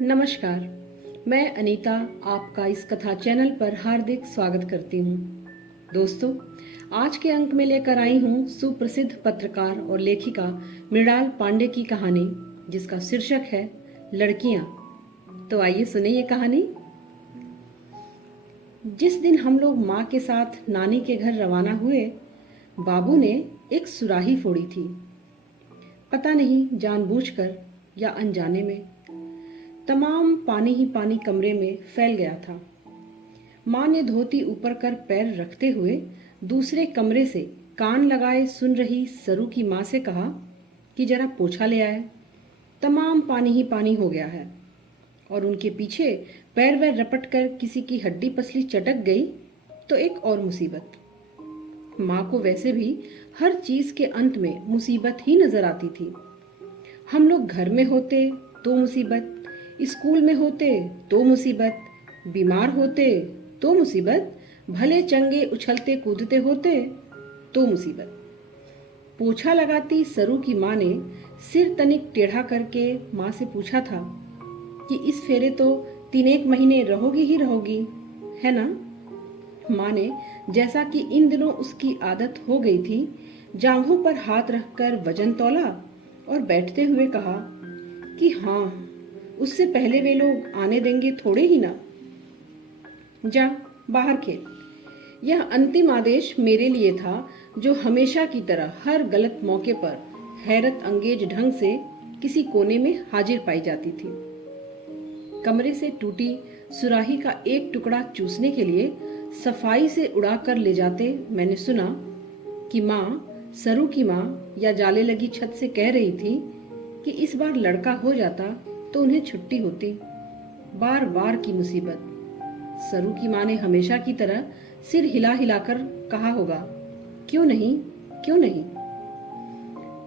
नमस्कार। मैं अनीता आपका इस कथा चैनल पर हार्दिक स्वागत करती हूँ। दोस्तों, आज के अंक में लेकर आई हूँ सुप्रसिद्ध पत्रकार और लेखिका मृणाल पांडे की कहानी, जिसका शीर्षक है लड़कियाँ। तो आइए सुने ये कहानी। जिस दिन हम लोग माँ के साथ नानी के घर रवाना हुए, बाबू ने एक सुराही फोड़ी थी। पता नहीं जानबूझकर या अनजाने में तमाम पानी ही पानी कमरे में फैल गया था। माँ ने धोती ऊपर कर पैर रखते हुए दूसरे कमरे से कान लगाए सुन रही सरू की माँ से कहा कि जरा पोछा ले आए, तमाम पानी ही पानी हो गया है। और उनके पीछे पैर वैर रपट कर किसी की हड्डी पसली चटक गई तो एक और मुसीबत। माँ को वैसे भी हर चीज के अंत में मुसीबत ही नजर आती थी। हम लोग घर में होते तो मुसीबत, स्कूल में होते तो मुसीबत, बीमार होते तो मुसीबत, भले चंगे उछलते कूदते होते तो मुसीबत। पोछा लगाती सरू की माँ ने सिर तनिक टेढ़ा करके माँ से पूछा था कि इस फेरे तो 3-1 महीने रहोगी ही रहोगी, है ना? माँ ने, जैसा कि इन दिनों उसकी आदत हो गई थी, जांघों पर हाथ रखकर वजन तौला और बैठते हुए कहा कि हाँ, उससे पहले वे लोग आने देंगे थोड़े ही ना। जा बाहर खेल। यह अंतिम आदेश मेरे लिए था, जो हमेशा की तरह हर गलत मौके पर हैरत अंगेज ढंग से किसी कोने में हाजिर पाई जाती थी। कमरे से टूटी सुराही का एक टुकड़ा चूसने के लिए सफाई से उड़ा कर ले जाते मैंने सुना कि माँ, सरू की माँ या जाले लगी छत से कह रही थी कि इस बार लड़का हो जाता तो उन्हें छुट्टी होती। बार बार की मुसीबत। सरू की माँ ने हमेशा की तरह सिर हिला हिलाकर कहा होगा, क्यों नहीं, क्यों नहीं।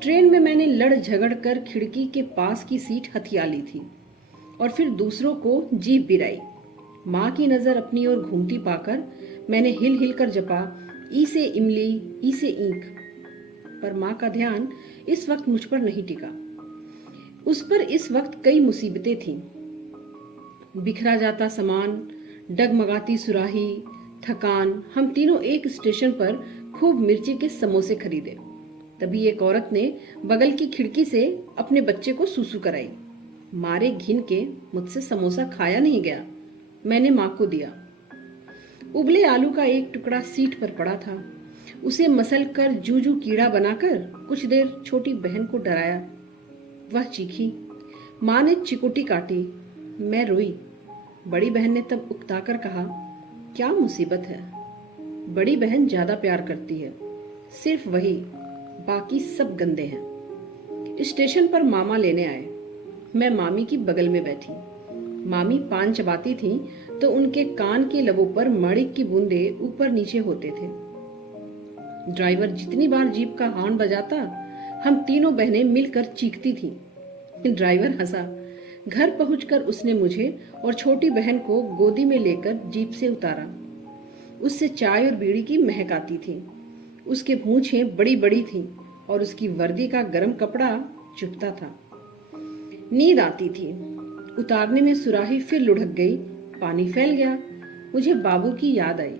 ट्रेन में मैंने लड़ झगड़ कर खिड़की के पास की सीट हथिया ली थी और फिर दूसरों को जीभ बिराई। माँ की नजर अपनी ओर घूमती पाकर मैंने हिल हिल कर जपा, ई से इमली, ई से ईंख। पर माँ का ध्यान इस वक्त मुझ पर नहीं टिका। उस पर इस वक्त कई मुसीबतें थीं। बिखरा जाता सामान, डगमगाती सुराही, थकान। हम तीनों एक स्टेशन पर खूब मिर्ची के समोसे खरीदे। तभी एक औरत ने बगल की खिड़की से अपने बच्चे को सूसू कराई। मारे घिन के मुझसे समोसा खाया नहीं गया। मैंने माँ को दिया। उबले आलू का एक टुकड़ा सीट पर पड़ा था। उसे मसल कर जू जू कीड़ा बनाकर कुछ देर छोटी बहन को डराया। वह चीखी। माँ ने चिकुटी काटी। मैं रोई। बड़ी बहन ने तब उकताकर कहा, क्या मुसीबत है? बड़ी बहन ज्यादा प्यार करती है, सिर्फ वही, बाकी सब गंदे हैं। स्टेशन पर मामा लेने आए। मैं मामी की बगल में बैठी। मामी पान चबाती थीं तो उनके कान के लबों पर माणिक की बूंदे ऊपर नीचे होते थे। ड्राइवर जितनी बार जीप का हॉर्न बजाता, हम तीनों बहनें मिलकर चीखती थीं। ड्राइवर हंसा। घर पहुंचकर उसने मुझे और छोटी बहन को गोदी में लेकर जीप से उतारा। उससे चाय और बीड़ी की महक आती थी। उसके मूंछें बड़ी बड़ी थीं और उसकी वर्दी का गर्म कपड़ा चुभता था। नींद आती थी। उतारने में सुराही फिर लुढ़क गई, पानी फैल गया। मुझे बाबू की याद आई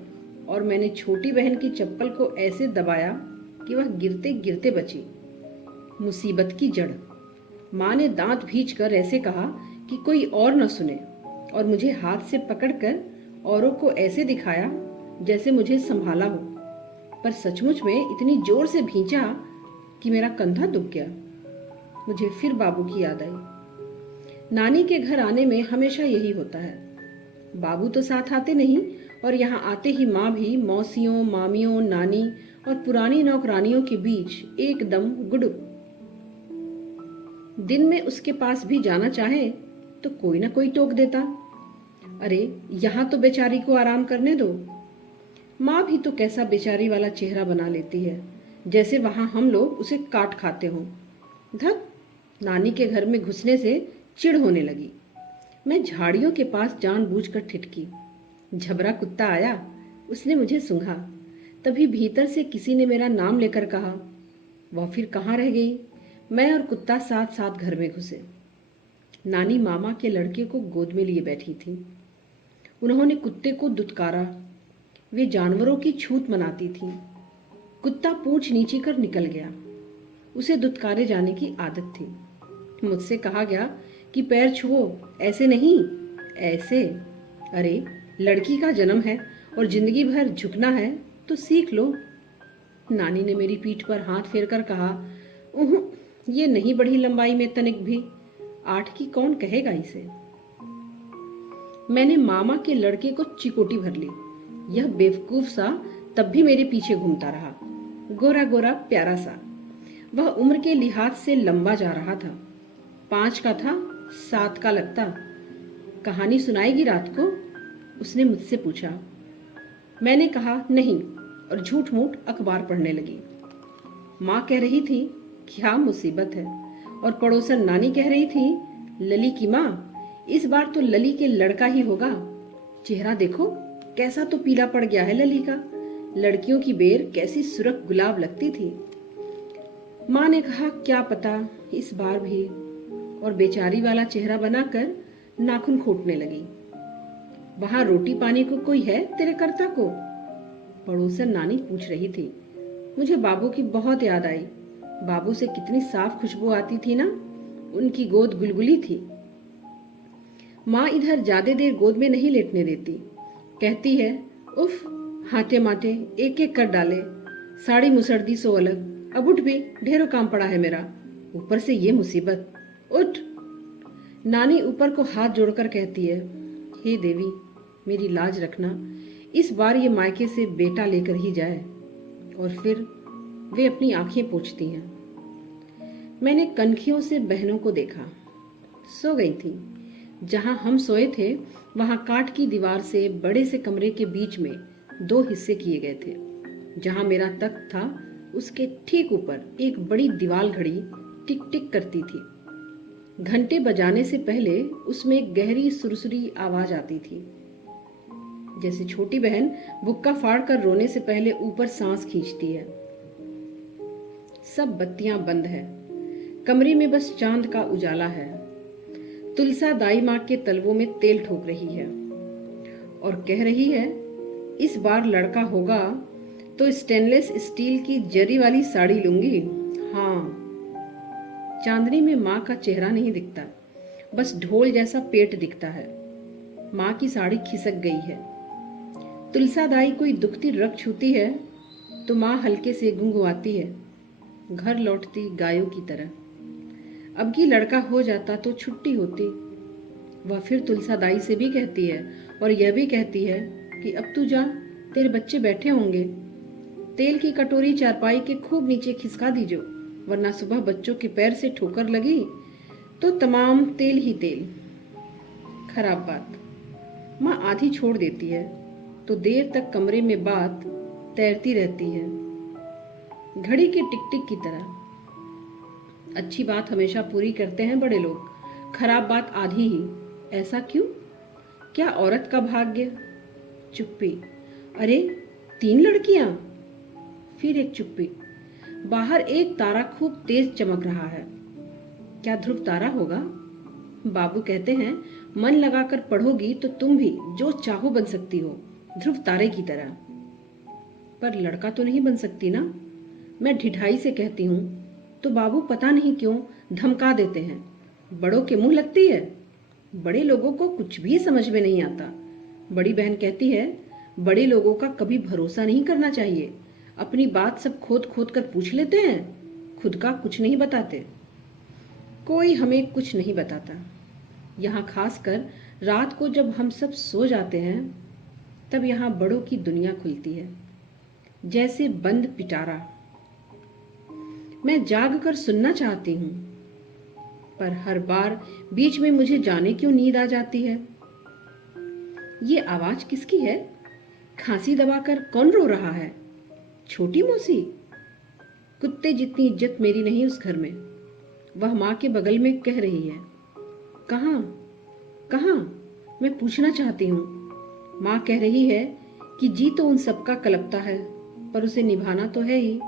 और मैंने छोटी बहन की चप्पल को ऐसे दबाया कि वह गिरते गिरते बची। मुसीबत की जड़। माँ ने दांत भींच कर ऐसे कहा कि कोई और न सुने, और मुझे हाथ से पकड़कर औरों को ऐसे दिखाया जैसे मुझे संभाला हो। पर सचमुच में इतनी जोर से भींचा कि मेरा कंधा दुख गया। मुझे फिर बाबू की याद आई। नानी के घर आने में हमेशा यही होता है। बाबू तो साथ आते नहीं, और यहाँ आते ही माँ भी मौसियों, मामियों, नानी और पुरानी नौकरानियों के बीच एकदम गुडुप। दिन में उसके पास भी जाना चाहे तो कोई ना कोई टोक देता, अरे यहाँ तो बेचारी को आराम करने दो। माँ भी तो कैसा बेचारी वाला चेहरा बना लेती है, जैसे वहां हम लोग उसे काट खाते हों। धत, नानी के घर में घुसने से चिढ़ होने लगी। मैं झाड़ियों के पास जानबूझकर ठिठकी। झबरा कुत्ता आया, उसने मुझे सूंघा। तभी भीतर से किसी ने मेरा नाम लेकर कहा। वह फिर कहाँ रह गई। मैं और कुत्ता साथ साथ घर में घुसे। नानी मामा के लड़के को गोद में लिए बैठी थी। उन्होंने कुत्ते को दुत्कारा। वे जानवरों की छूत मनाती थी। कुत्ता पूंछ नीचे कर निकल गया। उसे दुत्कारे जाने की आदत थी। मुझसे कहा गया कि पैर छुओ, ऐसे नहीं, ऐसे। अरे, लड़की का जन्म है और जिंदगी भर झुकना है तो सीख लो। नानी ने मेरी पीठ पर हाथ फेर कर कहा, ये नहीं बढ़ी लंबाई में तनिक भी। 8 की कौन कहेगा इसे। मैंने मामा के लड़के को चिकोटी भर ली। यह बेवकूफ सा तब भी मेरे पीछे घूमता रहा। गोरा गोरा प्यारा सा। वह उम्र के लिहाज से लंबा जा रहा था। 5 का था, 7 का लगता। कहानी सुनाएगी रात को? उसने मुझसे पूछा। मैंने कहा नहीं और झूठ मूठ अखबार पढ़ने लगी। माँ कह रही थी क्या मुसीबत है, और पड़ोसन नानी कह रही थी लली की माँ, इस बार तो लली के लड़का ही होगा। चेहरा देखो कैसा तो पीला पड़ गया है लली का। लड़कियों की बेर कैसी सुरख गुलाब लगती थी। माँ ने कहा क्या पता इस बार भी, और बेचारी वाला चेहरा बनाकर नाखून खोटने लगी। वहां रोटी पानी को कोई है तेरे कर्ता को? पड़ोसन नानी पूछ रही थी। मुझे बाबू की बहुत याद आई। बाबू से कितनी साफ खुशबू आती थी ना। उनकी गोद गुलगुली थी। माँ इधर ज्यादा देर गोद में नहीं लेटने देती। कहती है उफ, हाथे माथे एक एक कर डाले, साड़ी मुसड़ सो अलग। अब उठ भी, ढेरों काम पड़ा है मेरा, ऊपर से ये मुसीबत। उठ। नानी ऊपर को हाथ जोड़कर कहती है, हे देवी मेरी लाज रखना, इस बार ये मायके से बेटा लेकर ही जाए। और फिर वे अपनी आंखें पोंछती हैं। मैंने कनखियों से बहनों को देखा। सो गई थी। जहां हम सोए थे वहां काठ की दीवार से बड़े से कमरे के बीच में 2 हिस्से किए गए थे। जहां मेरा तख्त था उसके ठीक ऊपर एक बड़ी दीवाल घड़ी टिक टिक करती थी। घंटे बजाने से पहले उसमें एक गहरी सुरसुरी आवाज आती थी, जैसे छोटी बहन बुक्का फाड़ कर रोने से पहले ऊपर सांस खींचती है। सब बत्तियां बंद है। कमरे में बस चांद का उजाला है। तुलसा दाई माँ के तलवों में तेल ठोक रही है और कह रही है इस बार लड़का होगा तो स्टेनलेस स्टील की जरी वाली साड़ी लूंगी। हाँ। चांदनी में माँ का चेहरा नहीं दिखता, बस ढोल जैसा पेट दिखता है। माँ की साड़ी खिसक गई है। तुलसा दाई कोई दुखती रग छूती है तो माँ हल्के से गुंगुआती है, घर लौटती गायों की तरह। अब की लड़का हो जाता तो छुट्टी होती। वह फिर तुलसा दाई से भी कहती है और यह भी कहती है कि अब तू जा, तेरे बच्चे बैठे होंगे। तेल की कटोरी चारपाई के खूब नीचे खिसका दीजो, वरना सुबह बच्चों के पैर से ठोकर लगी तो तमाम तेल ही तेल। खराब बात। माँ आधी छोड़ देती है तो देर तक कमरे में बात तैरती रहती है, घड़ी के टिक टिक की तरह। अच्छी बात हमेशा पूरी करते हैं बड़े लोग, खराब बात आधी ही। ऐसा क्यों? क्या औरत का भाग्य? चुप्पी। अरे 3 लड़कियां? फिर एक चुप्पी। बाहर एक तारा खूब तेज चमक रहा है। क्या ध्रुव तारा होगा? बाबू कहते हैं मन लगाकर पढ़ोगी तो तुम भी जो चाहो बन सकती हो, ध्रुव तारे की तरह। पर लड़का तो नहीं बन सकती ना? मैं ढिठाई से कहती हूँ तो बाबू पता नहीं क्यों धमका देते हैं। बड़ों के मुंह लगती है। बड़े लोगों को कुछ भी समझ में नहीं आता। बड़ी बहन कहती है बड़े लोगों का कभी भरोसा नहीं करना चाहिए। अपनी बात सब खोद खोद कर पूछ लेते हैं, खुद का कुछ नहीं बताते। कोई हमें कुछ नहीं बताता। यहाँ खासकर रात को जब हम सब सो जाते हैं तब यहाँ बड़ों की दुनिया खुलती है, जैसे बंद पिटारा। मैं जाग कर सुनना चाहती हूँ, पर हर बार बीच में मुझे जाने क्यों नींद आ जाती है। ये आवाज किसकी है? खांसी दबाकर कौन रो रहा है? छोटी मौसी? कुत्ते जितनी इज्जत मेरी नहीं उस घर में। वह माँ के बगल में कह रही है, कहाँ कहाँ? मैं पूछना चाहती हूँ। माँ कह रही है कि जी तो उन सबका कलपता है, पर उसे निभाना तो है ही।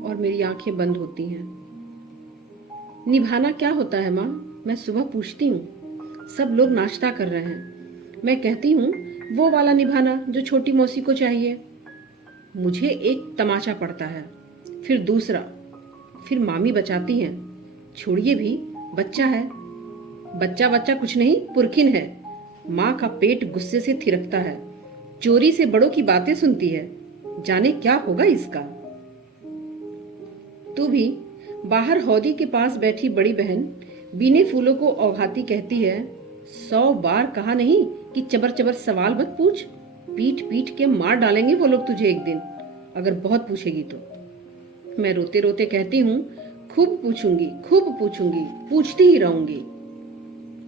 और मेरी आंखें बंद होती हैं। निभाना क्या होता है माँ? मैं सुबह पूछती हूँ, सब लोग नाश्ता कर रहे हैं। मैं कहती हूँ वो वाला निभाना जो छोटी मौसी को चाहिए। मुझे एक तमाचा पड़ता है, फिर दूसरा, फिर मामी बचाती हैं, छोड़िए भी, बच्चा है। बच्चा बच्चा कुछ नहीं, पुरखिन है। माँ का पेट गुस्से से थिरकता है, चोरी से बड़ों की बातें सुनती है, जाने क्या होगा इसका। तू भी बाहर हौदी के पास बैठी बड़ी बहन बीने फूलों को औघाती कहती है, 100 बार कहा नहीं कि चबर चबर सवाल मत पूछ, पीट पीट के मार डालेंगे वो लोग तुझे एक दिन, अगर बहुत पूछेगी तो। मैं रोते रोते कहती हूँ, खूब पूछूंगी, खूब पूछूंगी, पूछती ही रहूंगी।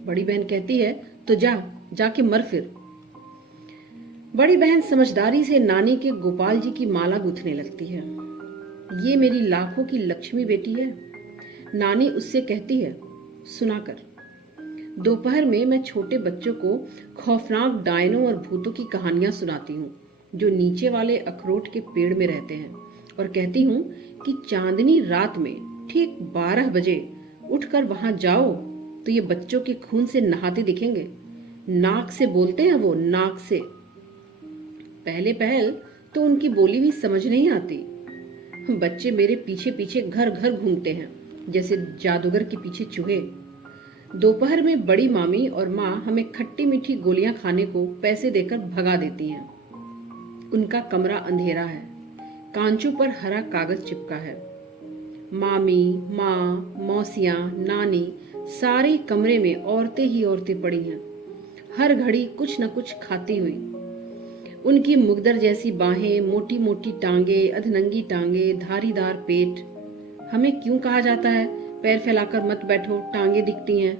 बड़ी बहन कहती है, तो जा, जाके मर फिर। बड़ी बहन समझदारी से नानी के गोपाल जी की माला गूंथने लगती है। ये मेरी लाखों की लक्ष्मी बेटी है, नानी उससे कहती है, सुनाकर। दोपहर में मैं छोटे बच्चों को खौफनाक डायनों और भूतों की कहानियां सुनाती हूँ जो नीचे वाले अखरोट के पेड़ में रहते हैं, और कहती हूँ कि चांदनी रात में ठीक 12 बजे उठकर वहां जाओ तो ये बच्चों के खून से नहाते दिखेंगे। नाक से बोलते हैं वो, नाक से। पहले पहल तो उनकी बोली भी समझ नहीं आती। बच्चे मेरे पीछे पीछे घर घर घूमते हैं जैसे जादूगर के पीछे चूहे। दोपहर में बड़ी मामी और माँ हमें खट्टी मीठी गोलियां खाने को पैसे देकर भगा देती हैं। उनका कमरा अंधेरा है, कांचों पर हरा कागज चिपका है। मामी, माँ, मौसियाँ, नानी, सारे कमरे में औरतें ही औरतें पड़ी हैं, हर घड़ी कुछ न कुछ खाती हुई। उनकी मुगदर जैसी बाहें, मोटी मोटी टांगे, अधनंगी टांगे, धारीदार पेट। हमें क्यों कहा जाता है, पैर फैलाकर मत बैठो, टांगे दिखती हैं?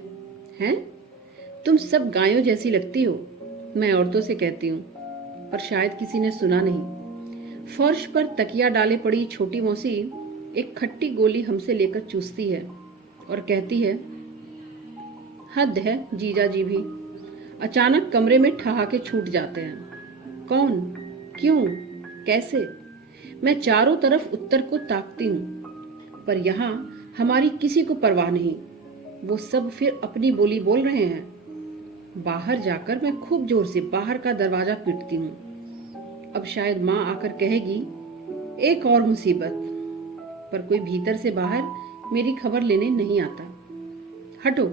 हैं? तुम सब गायों जैसी लगती हो, मैं औरतों से कहती हूँ, पर शायद किसी ने सुना नहीं। फर्श पर तकिया डाले पड़ी छोटी मौसी एक खट्टी गोली हमसे लेकर चूसती है और कहती है, हद है जीजा जी भी। अचानक कमरे में ठहाके छूट जाते हैं। कौन, क्यों, कैसे? मैं चारों तरफ उत्तर को ताकती हूँ, पर यहाँ हमारी किसी को परवाह नहीं। वो सब फिर अपनी बोली बोल रहे हैं। बाहर जाकर मैं खूब जोर से बाहर का दरवाजा पीटती हूँ। अब शायद माँ आकर कहेगी, एक और मुसीबत, पर कोई भीतर से बाहर मेरी खबर लेने नहीं आता। हटो,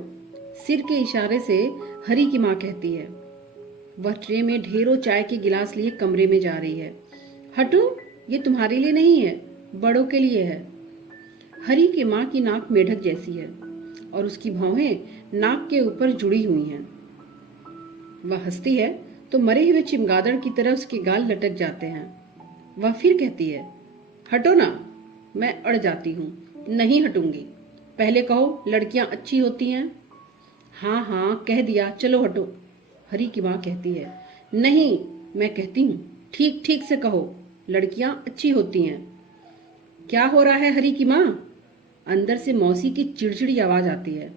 सिर के इशारे से हरी की माँ कहती है। वह ट्रे में ढेरों चाय के गिलास लिए कमरे में जा रही है। हटो, ये तुम्हारे लिए नहीं है, बड़ों के लिए है। हरी की माँ की नाक मेढक जैसी है और उसकी भौहें नाक के ऊपर जुड़ी हुई हैं। वह हंसती है तो मरे हुए चिमगादड़ की तरह उसके गाल लटक जाते हैं। वह फिर कहती है, हटो ना। मैं अड़ जाती हूँ, नहीं हटूंगी। पहले कहो लड़कियां अच्छी होती हैं। हाँ हाँ कह दिया, चलो हटो। हरी की माँ कहती है, नहीं, मैं कहती हूँ ठीक ठीक से कहो, लड़कियां अच्छी होती हैं। क्या हो रहा है हरी की माँ? अंदर से मौसी की चिड़चिड़ी आवाज आती है।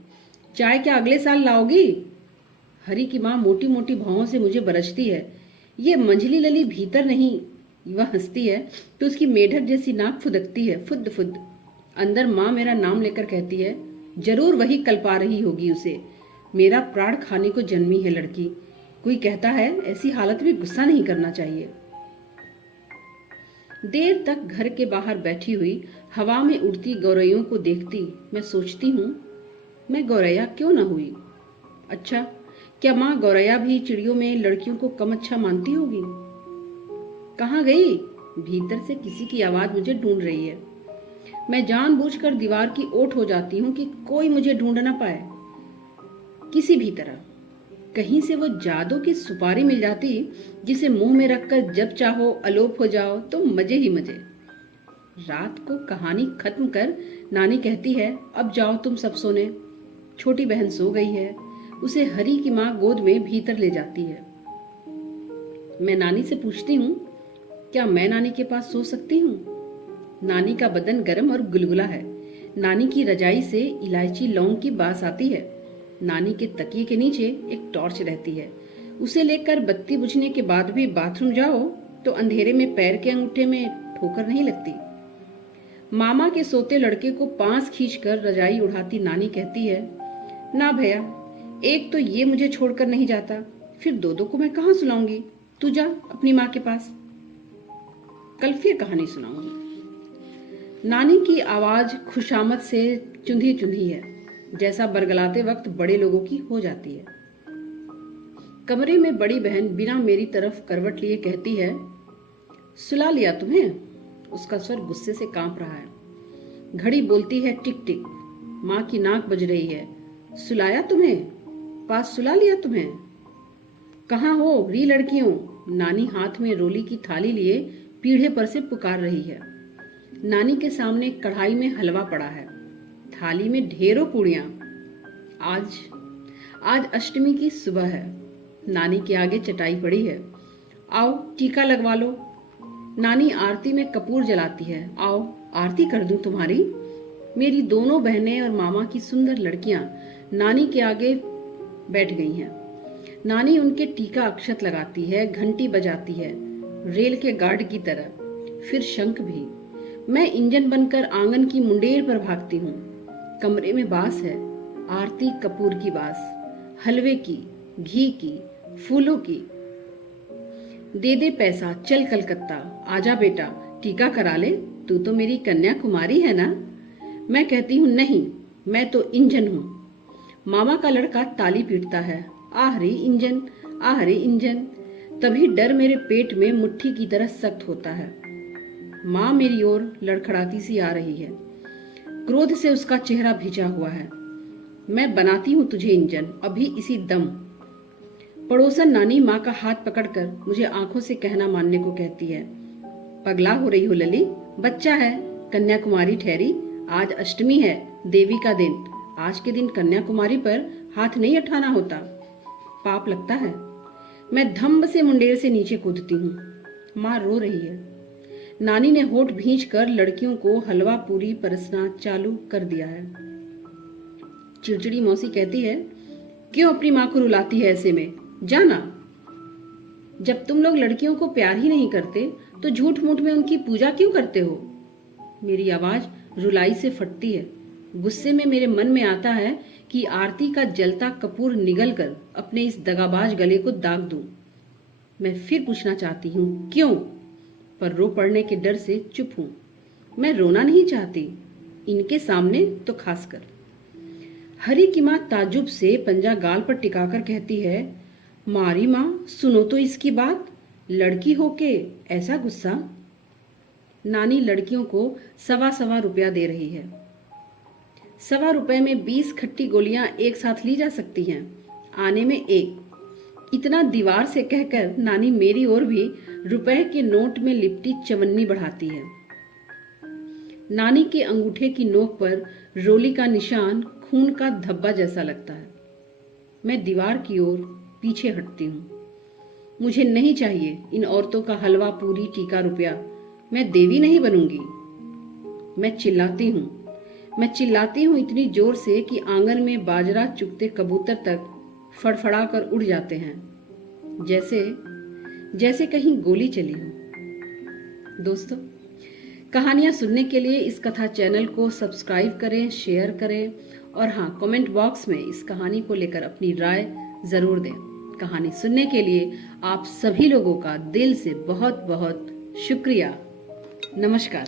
चाय क्या अगले साल लाओगी? हरी की माँ मोटी मोटी भौहों से मुझे बरसती है। ये मंझली लली भीतर नहीं। वह हंसती है तो उसकी मेढक जैसी नाक फुदकती है, फुद फुद। अंदर माँ मेरा नाम लेकर कहती है, जरूर वही कल पा रही होगी उसे। मेरा प्राण खाने को जन्मी है लड़की। कोई कहता है ऐसी हालत में गुस्सा नहीं करना चाहिए। देर तक घर के बाहर बैठी हुई हवा में उड़ती गौरैयों को देखती मैं सोचती हूँ, मैं गौरैया क्यों न हुई? अच्छा, क्या माँ गौरैया भी चिड़ियों में लड़कियों को कम अच्छा मानती होगी? कहाँ गई? भीतर से किसी की आवाज मुझे ढूंढ रही है। मैं जानबूझकर दीवार की ओट हो जाती हूँ कि कोई मुझे ढूंढ ना पाए। किसी भी तरह कहीं से वो जादू की सुपारी मिल जाती जिसे मुंह में रखकर जब चाहो अलोप हो जाओ तो मजे ही मजे। रात को कहानी खत्म कर नानी कहती है, अब जाओ तुम सब सोने। छोटी बहन सो गई है। उसे हरी की माँ गोद में भीतर ले जाती है। मैं नानी से पूछती हूँ, क्या मैं नानी के पास सो सकती हूँ? नानी का बदन गर्म और गुलगुला है। नानी की रजाई से इलायची लौंग की बास आती है। नानी के तकिए के नीचे एक टॉर्च रहती है। उसे लेकर बत्ती बुझने के बाद भी बाथरूम जाओ तो अंधेरे में पैर के अंगूठे में ठोकर नहीं लगती। मामा के सोते लड़के को पास खींचकर रजाई उड़ाती नानी कहती है, ना भैया, एक तो ये मुझे छोड़कर नहीं जाता, फिर दो दो को मैं कहाँ सुलाऊंगी। तू जा अपनी माँ के पास, कल फिर कहानी सुनाऊंगी। नानी की आवाज खुशामद से चुंधी चुंधी है, जैसा बरगलाते वक्त बड़े लोगों की हो जाती है। कमरे में बड़ी बहन बिना मेरी तरफ करवट लिए कहती है, सुला लिया तुम्हें? उसका स्वर गुस्से से कांप रहा है। घड़ी बोलती है टिक टिक। माँ की नाक बज रही है। सुलाया तुम्हें? पास सुला लिया तुम्हें? कहाँ हो री लड़कियों? नानी हाथ में रोली की थाली लिए पीढ़े पर से पुकार रही है। नानी के सामने कढ़ाई में हलवा पड़ा है, थाली में ढेरों पूड़ियां। आज अष्टमी की सुबह है। नानी के आगे चटाई पड़ी है। आओ टीका लगवा लो। नानी आरती में कपूर जलाती है। आओ आरती कर दूं तुम्हारी। मेरी दोनों बहनें और मामा की सुंदर लड़कियां नानी के आगे बैठ गई हैं। नानी उनके टीका अक्षत लगाती है, घंटी बजाती है, रेल के गार्ड की तरह, फिर शंख भी। मैं इंजन बनकर आंगन की मुंडेर पर भागती हूँ। कमरे में बास है, आरती कपूर की बास, हलवे की, घी की, फूलों की। दे दे पैसा, चल कलकत्ता, आजा बेटा टीका करा ले, तू तो मेरी कन्या कुमारी है ना। मैं कहती हूँ नहीं, मैं तो इंजन हूँ। मामा का लड़का ताली पीटता है, आह रे इंजन, आह रे इंजन। तभी डर मेरे पेट में मुट्ठी की तरह सख्त होता है। माँ मेरी ओर लड़खड़ाती सी आ रही है, क्रोध से उसका चेहरा भिजा हुआ है। मैं बनाती हूँ तुझे इंजन, अभी इसी दम। पड़ोसन नानी माँ का हाथ पकड़कर मुझे आंखों से कहना मानने को कहती है, पगला हो रही हो लली, बच्चा है, कन्याकुमारी ठहरी। आज अष्टमी है, देवी का दिन। आज के दिन कन्याकुमारी पर हाथ नहीं उठाना होता, पाप लगता है। मैं धम्म से मुंडेर से नीचे कूदती हूँ। माँ रो रही है। नानी ने होठ भींच कर लड़कियों को हलवा पूरी परसना चालू कर दिया है। चिड़चिड़ी मौसी कहती है, क्यों अपनी माँ को रुलाती है ऐसे में? जाना। जब तुम लोग लड़कियों को प्यार ही नहीं करते तो झूठ मूठ में उनकी पूजा क्यों करते हो? मेरी आवाज रुलाई से फटती है। गुस्से में मेरे मन में आता है कि आरती का जलता कपूर निगल कर अपने इस दगाबाज गले को दाग दूं। मैं फिर पूछना चाहती हूँ क्यों, पर रो पड़ने के डर से चुप हूँ। मैं रोना नहीं चाहती, इनके सामने तो खासकर। हरी की माँ ताजुब से पंजा गाल पर टिकाकर कहती है, मारी माँ सुनो तो इसकी बात, लड़की होके ऐसा गुस्सा। नानी लड़कियों को सवा रुपया दे रही है। ₹1.25 में 20 खट्टी गोलियां एक साथ ली जा सकती हैं, आने में एक। इतना दीवार से कहकर नानी मेरी ओर भी रुपए के नोट में लिपटी चवन्नी बढ़ाती है। नानी के अंगूठे की नोक पर रोली का निशान खून का धब्बा जैसा लगता है। मैं दीवार की ओर पीछे हटती हूँ। मुझे नहीं चाहिए इन औरतों का हलवा पूरी टीका रुपया। मैं देवी नहीं बनूंगी। मैं चिल्लाती हूँ इतनी जोर से कि आंगन में बाजरा चुगते कबूतर तक फड़फड़ा कर उड़ जाते हैं, जैसे कहीं गोली चली हो। दोस्तों, कहानियां सुनने के लिए इस कथा चैनल को सब्सक्राइब करें, शेयर करें और हाँ, कमेंट बॉक्स में इस कहानी को लेकर अपनी राय जरूर दें। कहानी सुनने के लिए आप सभी लोगों का दिल से बहुत बहुत शुक्रिया। नमस्कार।